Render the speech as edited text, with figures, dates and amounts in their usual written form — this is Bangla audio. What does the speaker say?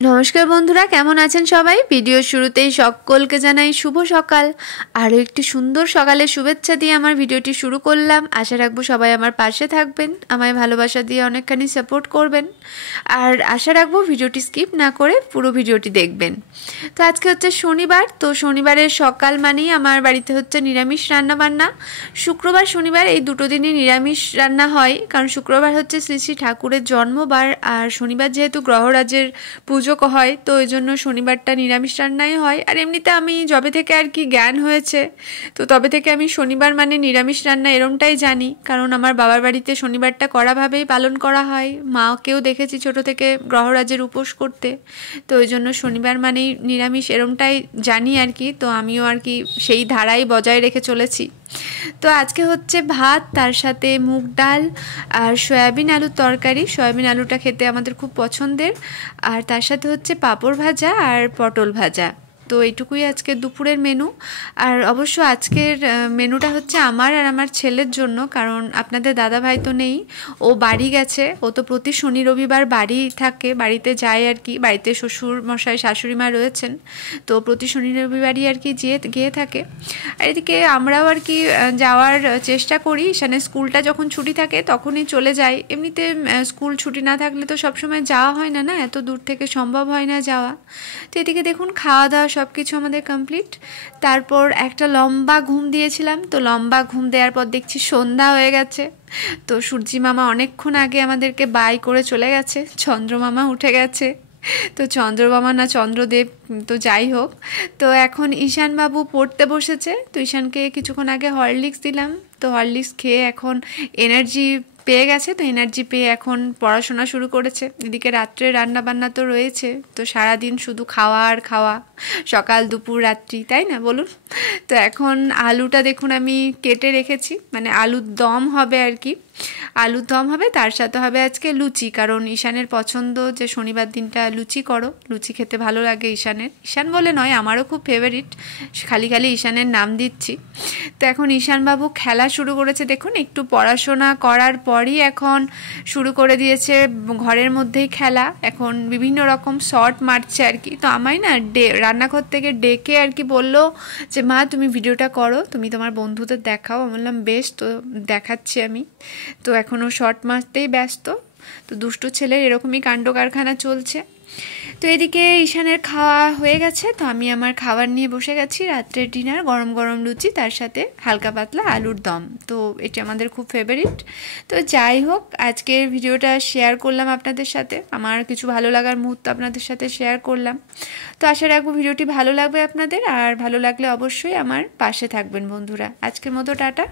নমস্কার বন্ধুরা, কেমন আছেন সবাই? ভিডিওর শুরুতেই সকলকে জানাই শুভ সকাল। আরও একটি সুন্দর সকালের শুভেচ্ছা দিয়ে আমার ভিডিওটি শুরু করলাম। আশা রাখবো সবাই আমার পাশে থাকবেন, আমায় ভালোবাসা দিয়ে অনেকখানি সাপোর্ট করবেন, আর আশা রাখবো ভিডিওটি স্কিপ না করে পুরো ভিডিওটি দেখবেন। তো আজকে হচ্ছে শনিবার, তো শনিবারের সকাল মানেই আমার বাড়িতে হচ্ছে নিরামিষ রান্নাবান্না। শুক্রবার শনিবার এই দুটো দিনই নিরামিষ রান্না হয়, কারণ শুক্রবার হচ্ছে শ্রী শ্রী ঠাকুরের জন্মবার, আর শনিবার যেহেতু গ্রহরাজের পুজো হয়, তো ওই জন্য শনিবারটা নিরামিষ রান্নাই হয়। আর এমনিতে আমি যবে থেকে আর কি জ্ঞান হয়েছে, তো তবে থেকে আমি শনিবার মানে নিরামিষ রান্না এরমটাই জানি, কারণ আমার বাবার বাড়িতে শনিবারটা কড়াভাবেই পালন করা হয়। মাকেও দেখেছি ছোট থেকে গ্রহরাজের উপোস করতে, তো ওই জন্য শনিবার মানেই নিরামিষ এরমটাই জানি আর কি। তো আমিও আর কি সেই ধারাই বজায় রেখে চলেছি। তো আজকে হচ্ছে ভাত, তার সাথে মুগ ডাল আর সয়াবিন আলুর তরকারি। সয়াবিন আলুটা খেতে আমাদের খুব পছন্দের। আর তার সাথে হচ্ছে পাঁপড় ভাজা আর পটল ভাজা। তো এইটুকুই আজকের দুপুরের মেনু। আর অবশ্য আজকের মেনুটা হচ্ছে আমার আর আমার ছেলের জন্য, কারণ আপনাদের দাদা ভাই তো নেই, ও বাড়ি গেছে। ও তো প্রতি শনি রবিবার বাড়ি থাকে, বাড়িতে যায় আর কি। বাড়িতে শ্বশুর মশাই শাশুড়ি মা রয়েছেন, তো প্রতি শনি রবিবারই আর কি গিয়ে থাকে। আর এদিকে আমরাও আর কি যাওয়ার চেষ্টা করি। ঈশানের স্কুলটা যখন ছুটি থাকে তখনই চলে যাই। এমনিতে স্কুল ছুটি না থাকলে তো সবসময় যাওয়া হয় না, এত দূর থেকে সম্ভব হয় না যাওয়া। তো এদিকে দেখুন খাওয়া দাওয়া সব কিছু আমাদের কমপ্লিট। তারপর একটা লম্বা ঘুম দিয়েছিলাম, তো লম্বা ঘুম দেওয়ার পর দেখছি সন্ধ্যা হয়ে গেছে। তো সূর্যি মামা অনেকক্ষণ আগে আমাদেরকে বাই করে চলে গেছে, চন্দ্রমামা উঠে গেছে। তো চন্দ্রমামা না চন্দ্রদেব, তো যাই হোক। তো এখন ঈশানবাবু পড়তে বসেছে, তো ঈশানকে কিছুক্ষণ আগে হরলিক্স দিলাম। তো হরলিক্স খেয়ে এখন এনার্জি পেয়ে গেছে, তো এনার্জি পেয়ে এখন পড়াশোনা শুরু করেছে। এদিকে রাত্রে রান্না বান্না তো রয়েছে, তো সারাদিন শুধু খাওয়া আর খাওয়া, সকাল দুপুর রাত্রি, তাই না বলুন? তো এখন আলুটা দেখুন আমি কেটে রেখেছি, মানে আলুর দম হবে আর কি। আলুর দম হবে, তার সাথে হবে আজকে লুচি, কারণ ঈশানের পছন্দ যে শনিবার দিনটা লুচি করো। লুচি খেতে ভালো লাগে ঈশানের, ঈশান বলে নয়, আমারও খুব ফেভারিট। খালি খালি ঈশানের নাম দিচ্ছি। তো এখন ঈশানবাবু খেলা শুরু করেছে, দেখুন একটু পড়াশোনা করার পরই এখন শুরু করে দিয়েছে ঘরের মধ্যেই খেলা। এখন বিভিন্ন রকম শট মারছে আর কি। তো আমায় না রান্নাঘর থেকে ডেকে আর কি বললো যে মা তুমি ভিডিওটা করো, তুমি তোমার বন্ধুদের দেখাও। আমি বললাম বেশ, তো দেখাচ্ছি আমি। তো এখনও শর্ট মারতেই ব্যস্ত। তো দুষ্টু ছেলের এরকমই কাণ্ড কারখানা চলছে। তো এদিকে ঈশানের খাওয়া হয়ে গেছে, তো আমি আমার খাবার নিয়ে বসে গেছি। রাত্রের ডিনার গরম গরম লুচি, তার সাথে হালকা পাতলা আলুর দম। তো এটি আমাদের খুব ফেভারিট। তো যাই হোক, আজকের ভিডিওটা শেয়ার করলাম আপনাদের সাথে, আমার কিছু ভালো লাগার মুহূর্ত আপনাদের সাথে শেয়ার করলাম। তো আশা রাখবো ভিডিওটি ভালো লাগবে আপনাদের, আর ভালো লাগলে অবশ্যই আমার পাশে থাকবেন বন্ধুরা। আজকের মতো টাটা।